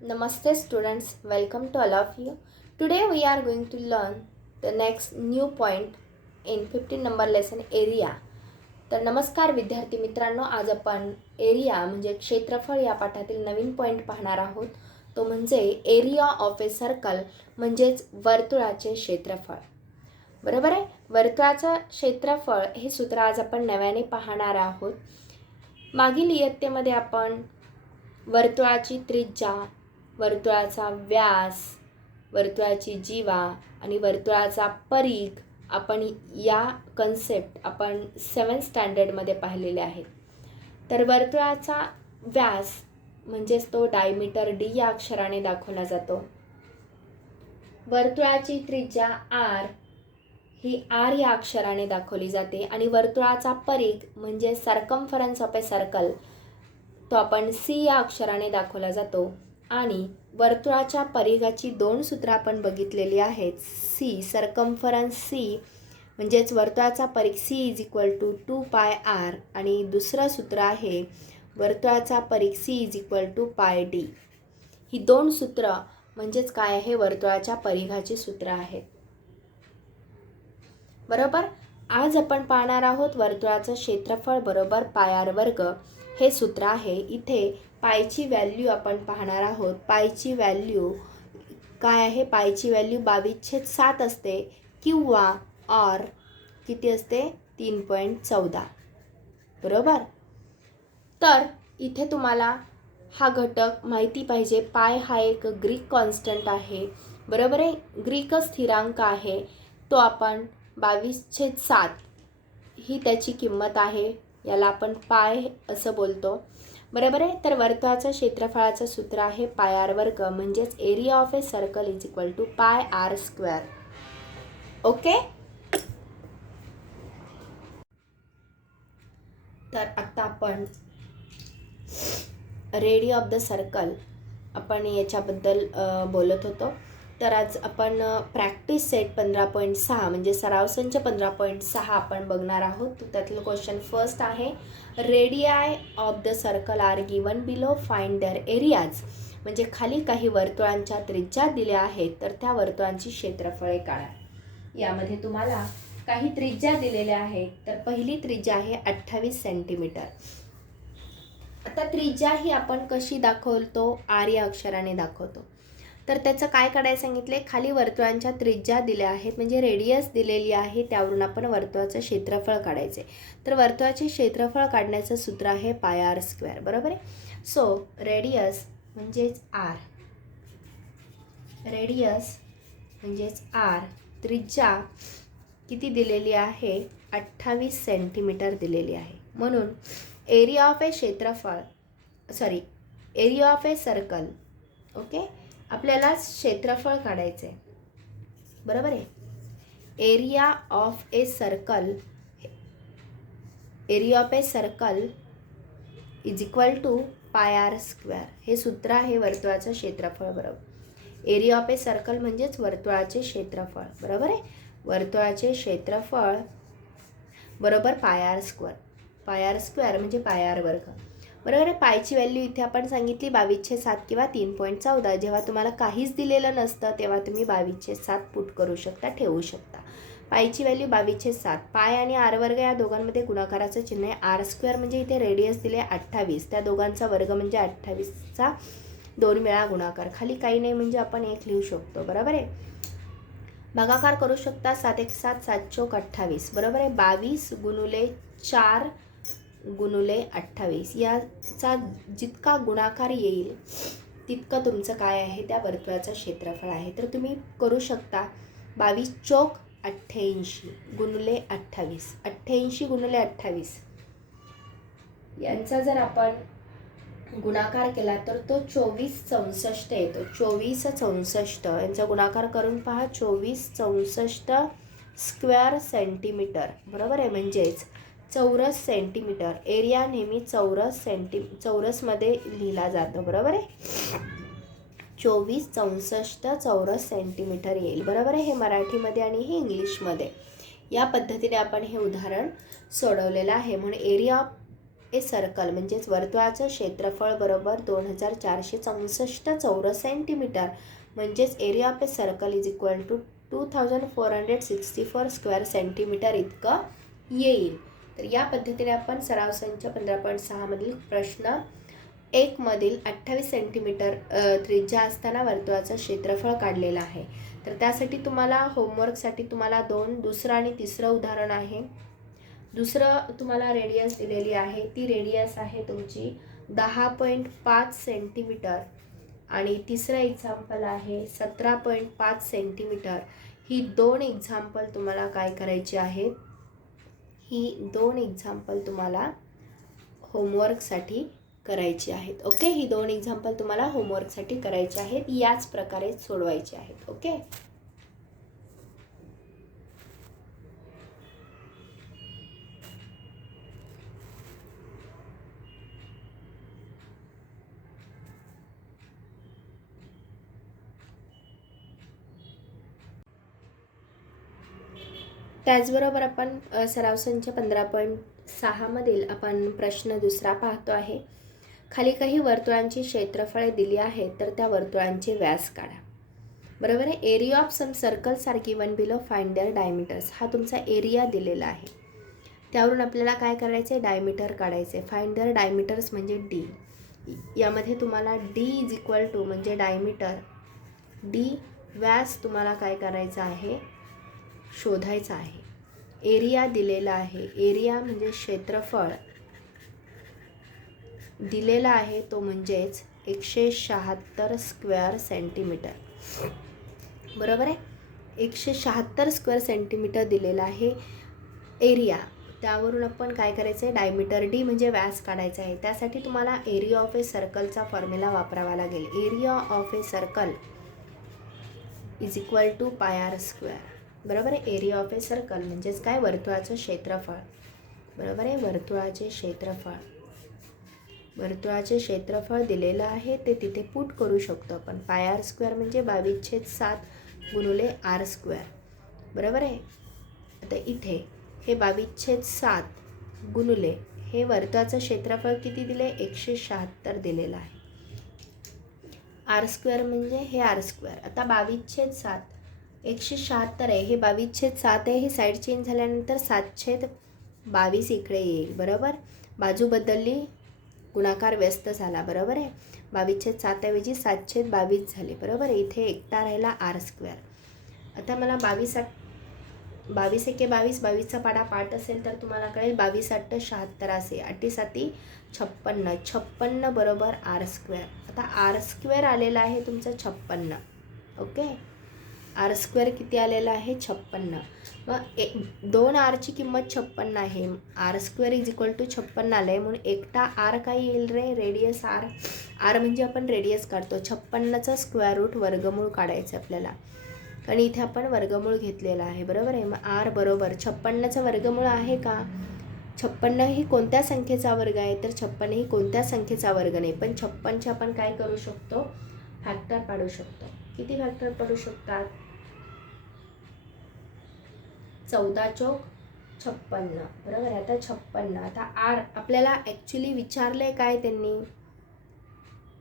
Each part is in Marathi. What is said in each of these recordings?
Namaste students, welcome to all of you. Today we are going to learn the next new point in 15 number lesson area. तर नमस्कार विद्यार्थी मित्रांनो, आज आपण एरिया म्हणजे क्षेत्रफळ या पाठातील नवीन पॉईंट पाहणार आहोत. तो म्हणजे एरिया ऑफ ए सर्कल म्हणजेच वर्तुळाचे क्षेत्रफळ. बरोबर आहे. वर्तुळाचं क्षेत्रफळ हे सूत्र आज आपण नव्याने पाहणार आहोत. मागील इयत्तेमध्ये आपण वर्तुळाची त्रिज्या, वर्तुळाचा व्यास, वर्तुळाची जीवा आणि वर्तुळाचा परिघ आपण या कन्सेप्ट आपण 7th स्टँडर्डमध्ये पाहिलेले आहेत. तर वर्तुळाचा व्यास म्हणजेच तो डायमीटर डी या अक्षराने दाखवला जातो. वर्तुळाची त्रिज्या आर ही आर या अक्षराने दाखवली जाते आणि वर्तुळाचा परिघ म्हणजे सर्कम्फरन्स ऑफ ए सर्कल तो आपण सी या अक्षराने दाखवला जातो. आणि वर्तुळाच्या परिघाची दोन सूत्र आपण बघितलेली आहेत. सी सर्कम्फरन्स सी म्हणजेच वर्तुळाचा परिघ C is equal to 2πr आणि दुसरं सूत्र आहे वर्तुळाचा परिघ C is equal to pi D. ही दोन सूत्र म्हणजेच काय आहे, वर्तुळाच्या परिघाची सूत्र आहेत. बरोबर. आज आपण पाहणार आहोत वर्तुळाचं क्षेत्रफळ बरोबर पाय वर्ग हे सूत्र आहे. इथे पायची व्हॅल्यू आपण पाहणार आहोत. पायची व्हॅल्यू काय आहे, पायची व्हॅल्यू 22/7 असते किंवा ऑर किती असते 3.14. बरोबर. तर इथे तुम्हाला हा घटक माहिती पाहिजे. पाय हा एक ग्रीक कॉन्स्टंट आहे. बरोबर आहे. ग्रीक स्थिरांक आहे. तो आपण 22/7 ही त्याची किंमत आहे. याला आपण पाय असं बोलतो. बरोबर आहे. तर वर्तुळाचं क्षेत्रफळाचं सूत्र आहे पाय आर वर्ग म्हणजेच area of a circle is equal to pi r square. Okay. तर आता आपण रेडियस ऑफ द सर्कल आपण याच्याबद्दल बोलत होतो. तर आज आपण प्रॅक्टिस सेट 15.6 म्हणजे सराव संच 15.6 आपण बघणार आहोत. त्यातलं क्वेश्चन फर्स्ट आहे radii of the circle are given below, find their areas. म्हणजे खाली काही वर्तुळांच्या त्रिज्या दिल्या आहेत तर त्या वर्तुळांची क्षेत्रफळे काढा. यामध्ये तुम्हाला काही त्रिज्या दिलेल्या आहेत. तर पहिली त्रिज्या आहे 28 सेंटीमीटर. आता त्रिज्या ही आपण कशी दाखवतो, आर या अक्षराने दाखवतो. तर त्याचं काय काढायला सांगितले, खाली वर्तुळांच्या त्रिज्या दिल्या आहेत म्हणजे रेडियस दिलेली आहे, त्यावरून आपण वर्तुळाचं क्षेत्रफळ काढायचे. तर वर्तुळाचे क्षेत्रफळ काढण्याचं सूत्र आहे पाय आर स्क्वेअर. बरोबर आहे. सो रेडियस म्हणजेच आर, रेडियस म्हणजेच आर, त्रिज्या किती दिलेली आहे 28 सेंटीमीटर दिलेली आहे. म्हणून एरिया ऑफ ए क्षेत्रफळ area of a circle. Okay. आपल्याला क्षेत्रफळ काढायचे. बरोबर आहे. Area of a circle, area of a circle is equal to pi r square. हे सूत्र आहे वर्तुळाचं क्षेत्रफळ. बरोबर. एरिया ऑफ ए सर्कल म्हणजेच वर्तुळाचे क्षेत्रफळ. बरोबर आहे. वर्तुळाचे क्षेत्रफळ बरोबर pi r square. Pi r square म्हणजे पाय आर वर्ग. बरोबर आहे. पायची व्हॅल्यू इथे आपण सांगितली 22/7 किंवा 3.14. जेव्हा तुम्हाला काहीच दिलेलं नसतं तेव्हा तुम्ही 22/7 पुट करू शकता, ठेवू शकता. पायची व्हॅल्यू 22/7. पाय आणि आर वर्ग या दोघांमध्ये गुणाकाराचं चिन्ह आहे. आर स्क्वेअर म्हणजे इथे रेडियस दिले 28, त्या दोघांचा वर्ग म्हणजे 28चा 2 वेळा गुणाकार. खाली काही नाही म्हणजे आपण 1 लिहू शकतो. बरोबर आहे. भागाकार करू शकता. 7 × 7 7 × 28. बरोबर आहे. 22 × 4 × 28 याचा जितका गुणाकार येईल तितकं तुमचं काय आहे, त्या वर्तुळाचं क्षेत्रफळ आहे. तर तुम्ही करू शकता 22 × 88 × 28. 88 × 28 यांचा जर आपण गुणाकार केला तर तो 2464 येतो. 2464 यांचा गुणाकार करून पहा. 2464 स्क्वेअर सेंटीमीटर. बरोबर आहे. म्हणजेच चौरस सेंटीमीटर. एरिया नेहमी चौरसमध्ये लिहिला जातो. बरोबर आहे. 2464 चौरस सेंटीमीटर येईल. बरोबर आहे. हे मराठीमध्ये आणि हे इंग्लिशमध्ये. या पद्धतीने आपण हे उदाहरण सोडवलेलं आहे. म्हणून एरिया ए सर्कल म्हणजेच वर्तुळाचं क्षेत्रफळ बरोबर 2464 चौरस सेंटीमीटर, म्हणजेच area of a circle is equal to 2464 square centimetre इतकं येईल. तर या पद्धतीने आपण सराव संच 15.6 मधील प्रश्न 1 मधील 28 सेंटीमीटर त्रिज्या असताना वर्तुळाचं क्षेत्रफळ काढलेलं आहे. तर त्यासाठी तुम्हाला होमवर्कसाठी तुम्हाला दुसरं आणि तिसरं उदाहरण आहे. दुसरं तुम्हाला रेडियस दिलेली आहे, ती रेडियस आहे तुमची 10.5 सेंटीमीटर आणि तिसरं एक्झाम्पल आहे 17.5 सेंटीमीटर. ही 2 एक्झाम्पल तुम्हाला काय करायची आहेत, ही 2 एक्झाम्पल तुम्हाला होमवर्कसाठी करायची आहेत. ओके, ही 2 एक्झाम्पल तुम्हाला होमवर्कसाठी करायची आहेत, याच प्रकारे सोडवायचे आहेत. ओके, त्याचबरोबर आपण सराव संच 15.6 मधील आपण प्रश्न दुसरा पाहतो आहे. खाली काही वर्तुळांची क्षेत्रफळे दिली आहेत, तर त्या वर्तुळांचे व्यास काढा. बरोबर आहे. Area of some circles are given below, find their diameters. हा तुमचा एरिया दिलेला आहे, त्यावरून आपल्याला काय करायचं आहे, डायमीटर काढायचे. फाइंड देअर डायमीटर्स म्हणजे डी. यामध्ये तुम्हाला डी इज इक्वल टू म्हणजे डायमीटर, डी व्यास तुम्हाला काय करायचं आहे, शोधायचा आहे. एरिया दिलेला आहे, एरिया म्हणजे क्षेत्रफळ दिलेला आहे, तो म्हणजेच 176 स्क्वेअर सेंटीमीटर. बरोबर आहे. 176 स्क्वेअर सेंटीमीटर दिलेला आहे एरिया. त्यावरून आपण काय करायचं आहे, डायमीटर डी म्हणजे व्यास काढायचा आहे. त्यासाठी तुम्हाला एरिया ऑफ ए सर्कलचा फॉर्म्युला वापरावा लागेल. Area of a circle is equal to pi r square. बरोबर आहे. एरिया ऑफ ए सर्कल म्हणजेच काय, वर्तुळाचं क्षेत्रफळ. बरोबर आहे. वर्तुळाचे क्षेत्रफळ, वर्तुळाचे क्षेत्रफळ दिलेलं आहे, ते तिथे पुट करू शकतो आपण. पाय आर स्क्वेअर म्हणजे 22/7 गुणुले आर स्क्वेअर. बरोबर आहे. आता इथे हे 22/7 गुणुले हे वर्तुळाचं क्षेत्रफळ किती दिले, 176 दिलेलं आहे. आर स्क्वेअर म्हणजे हे आर स्क्वेअर. आता 22/7 176 आहे, हे 22/7 आहे, ही साईड चेंज झाल्यानंतर 7/22 इकडे येईल. बरोबर, बाजू बदलली, गुणाकार व्यस्त झाला. बरोबर आहे. 22/7 ऐवजी 7/22 झाले. बरोबर आहे. इथे एकटा राहिला आर स्क्वेअर. आता मला 22 एके 22, 22चा पाडा 5 असेल तर तुम्हाला कळेल 22×8 76 असे, 8×7 56, 56 बरोबर आर स्क्वेअर. आता आर स्क्वेअर आलेला आहे तुमचा 56. ओके, आर स्क्वेअर किती आलेला आहे, 56. मग 2 आरची किंमत 56 आहे, r square is equal to 56 आलं आहे, म्हणून एकटा आर काय येईल रे, रेडियस आर. आर म्हणजे आपण रेडियस काढतो. 56चा स्क्वेअर रूट वर्गमूळ काढायचं आपल्याला, कारण इथे आपण वर्गमूळ घेतलेला आहे. बरोबर आहे. मग आर बरोबर 56चा वर्गमूळ आहे का, 56 ही कोणत्या संख्येचा वर्ग आहे, तर 56 ही कोणत्या संख्येचा वर्ग नाही, पण 56चे आपण काय करू शकतो, फॅक्टर पाडू शकतो. किती फॅक्टर पाडू शकतात, 14 चौक 56. बरोबर आहे. आता 56, आता आर आपल्याला ॲक्च्युली विचारलंय काय त्यांनी,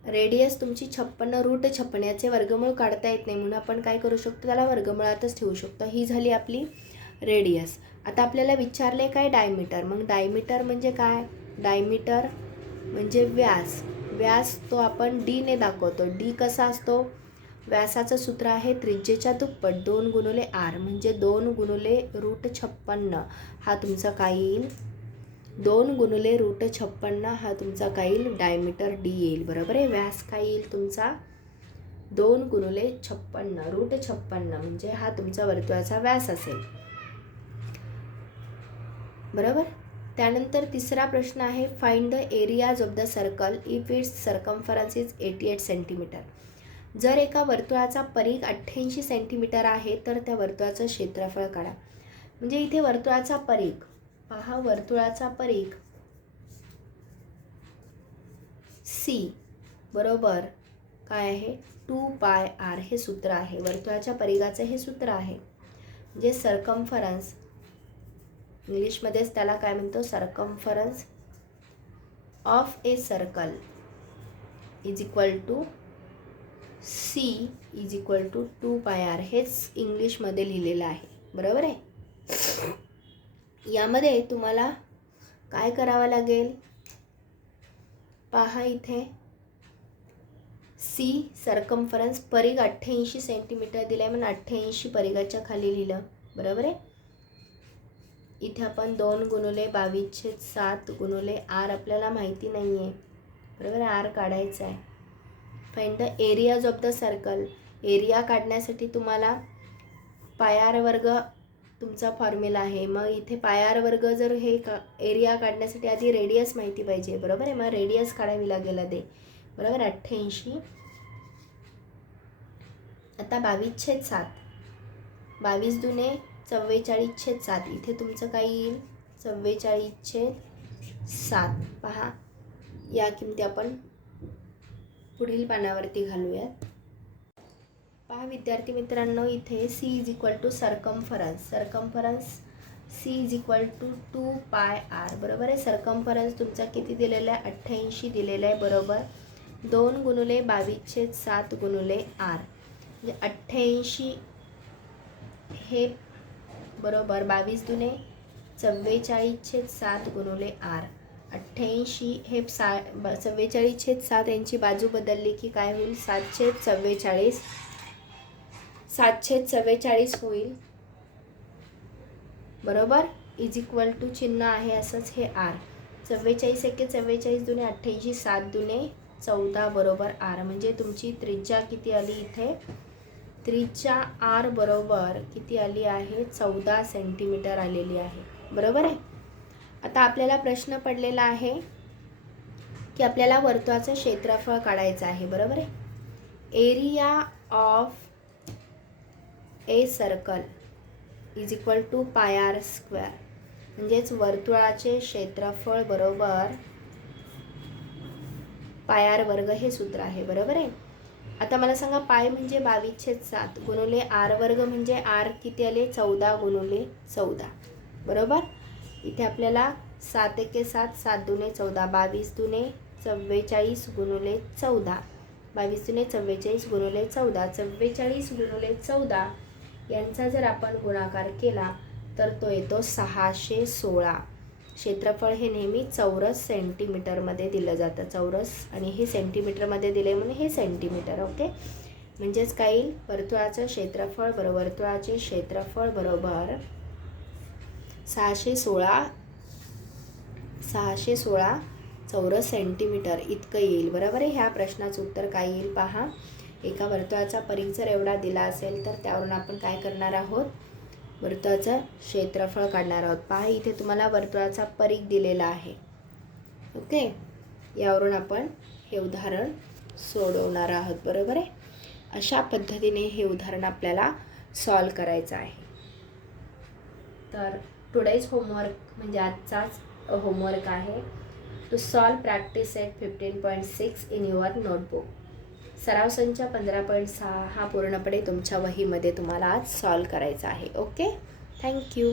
रेडियस तुमची 56 रूट 56, याचे वर्गमूळ काढता येत नाही, म्हणून आपण काय करू शकतो, त्याला वर्गमुळातच ठेवू शकतो. ही झाली आपली रेडियस. आता आपल्याला विचारले काय, डायमीटर. मग डायमीटर म्हणजे काय, डायमीटर म्हणजे व्यास. व्यास तो आपण डीने दाखवतो. डी कसा असतो, व्यासाचं सूत्र आहे त्रिज्येच्या दुप्पट 2 गुणुले आर, म्हणजे 2 गुणुले रूट 56 हा तुमचा काय येईल, 2 गुणुले रूट 56 हा तुमचा काय येईल, डायमीटर डी येईल. बरोबर आहे. व्यास काय येईल तुमचा, 2 गुणुले 56 रूट 56 म्हणजे हा तुमचा वर्तुळाचा व्यास असेल. बरोबर. त्यानंतर तिसरा प्रश्न आहे, find the areas of the circle if it's circumference is 88 centimetre. जर एका वर्तुळाचा परिघ 88 सेंटीमीटर आहे तर त्या वर्तुळाचं क्षेत्रफळ काढा. म्हणजे इथे वर्तुळाचा परिघ पहा, वर्तुळाचा परिघ सी बरोबर काय आहे, 2πr हे सूत्र आहे. वर्तुळाच्या परिघाचं हे सूत्र आहे, जे सर्कम्फरन्स, इंग्लिशमध्येच त्याला काय म्हणतो, circumference of a circle is equal to c is equal to 2 pi R, हेच इंग्लिशमध्ये लिहिलेलं आहे. बरोबर आहे. यामध्ये तुम्हाला काय करावं लागेल, पहा इथे सी सर्कम्फरन्स, परिघ 88 सेंटीमीटर दिलाय म्हणून 88 परिघाच्या खाली लिहिलं. बरोबर आहे. इथे आपण 2 गुणुले 22/7 गुणुले आर आपल्याला माहिती नाही आहे. बरोबर आहे. आर काढायचा आहे. Find the areas of the circle. Area काढण्यासाठी तुम्हाला पाय आर वर्ग तुमचा फॉर्म्युला आहे. मग इथे पाय आर वर्ग जर हे एरिया काढण्यासाठी आधी रेडियस माहिती पाहिजे. बरोबर आहे. मग रेडियस काढावी लागेल आधी. बरोबर. 88. आता 22/7, 22 दुने 44/7. इथे तुमचं काय येईल, 44/7. पहा, या किमती आपण पुढील पानावरती घालूयात. पहा विद्यार्थी मित्रांनो, इथे c is equal to circumference, c is equal to 2 pi R. बरोबर आहे. सर्कम्फरन्स तुमचा किती दिलेला आहे, 88 दिलेला आहे. बरोबर. 2 गुणुले 22/7 गुणुले आर, म्हणजे 88 हे बरोबर 22 दुने 44/7 गुणुले आर. 88 हे 44/7 यांची बाजू बदलली की काय होईल, 7/44, 7/44 होईल. बरोबर. इज इक्वल टू चिन्ह आहे असंच हे आर. 44 एके 44 दुने 88, 7 दुने 14 बरोबर आर. म्हणजे तुमची त्रिज्या किती आली इथे, त्रिज्या आर बरोबर किती आली आहे, 14 सेंटीमीटर आलेली आहे. बरोबर आहे. आता आपल्याला प्रश्न पडलेला आहे की आपल्याला वर्तुळाचं क्षेत्रफळ काढायचं आहे. बरोबर आहे. Area of a circle is equal to pi r square, म्हणजेच वर्तुळाचे क्षेत्रफळ बरोबर पाय आर वर्ग हे सूत्र आहे. बरोबर आहे. आता मला सांगा, पाय म्हणजे 22/7 गुणुले आर वर्ग म्हणजे आर किती आले, 14 गुणुले 14. बरोबर. इथे आपल्याला 7 एके 7, 7 दुने 14, 22 दुने 44 गुणुले 14, 22 दुने 44 गुणुले 14, 44 गुणुले 14 यांचा जर आपण गुणाकार केला तर तो येतो 616. क्षेत्रफळ हे नेहमी चौरस सेंटीमीटरमध्ये दिलं जातं. चौरस आणि हे सेंटीमीटरमध्ये दिले म्हणून हे सेंटीमीटर. ओके. म्हणजेच काय येईल, वर्तुळाचं क्षेत्रफळ बरोबर वर्तुळाचे क्षेत्रफळ बरोबर 616 चौरस सेंटीमीटर इतकं येईल. बरोबर आहे. ह्या प्रश्नाचं उत्तर काय येईल पहा. एका वर्तुळाचा परिघ जर एवढा दिला असेल तर त्यावरून आपण काय करणार आहोत, वर्तुळाचं क्षेत्रफळ काढणार आहोत. पहा इथे तुम्हाला वर्तुळाचा परिघ दिलेला आहे. ओके. यावरून आपण हे उदाहरण सोडवणार आहोत. बरोबर आहे. अशा पद्धतीने हे उदाहरण आपल्याला सॉल्व करायचं आहे. तर टुडेज होमवर्क म्हणजे आजचाच होमवर्क आहे to solve practice set 15.6 in your notebook. सराव संच 15.6 हा पूर्णपणे तुमच्या वहीमध्ये तुम्हाला आज सॉल्व करायचा आहे. ओके. थँक्यू.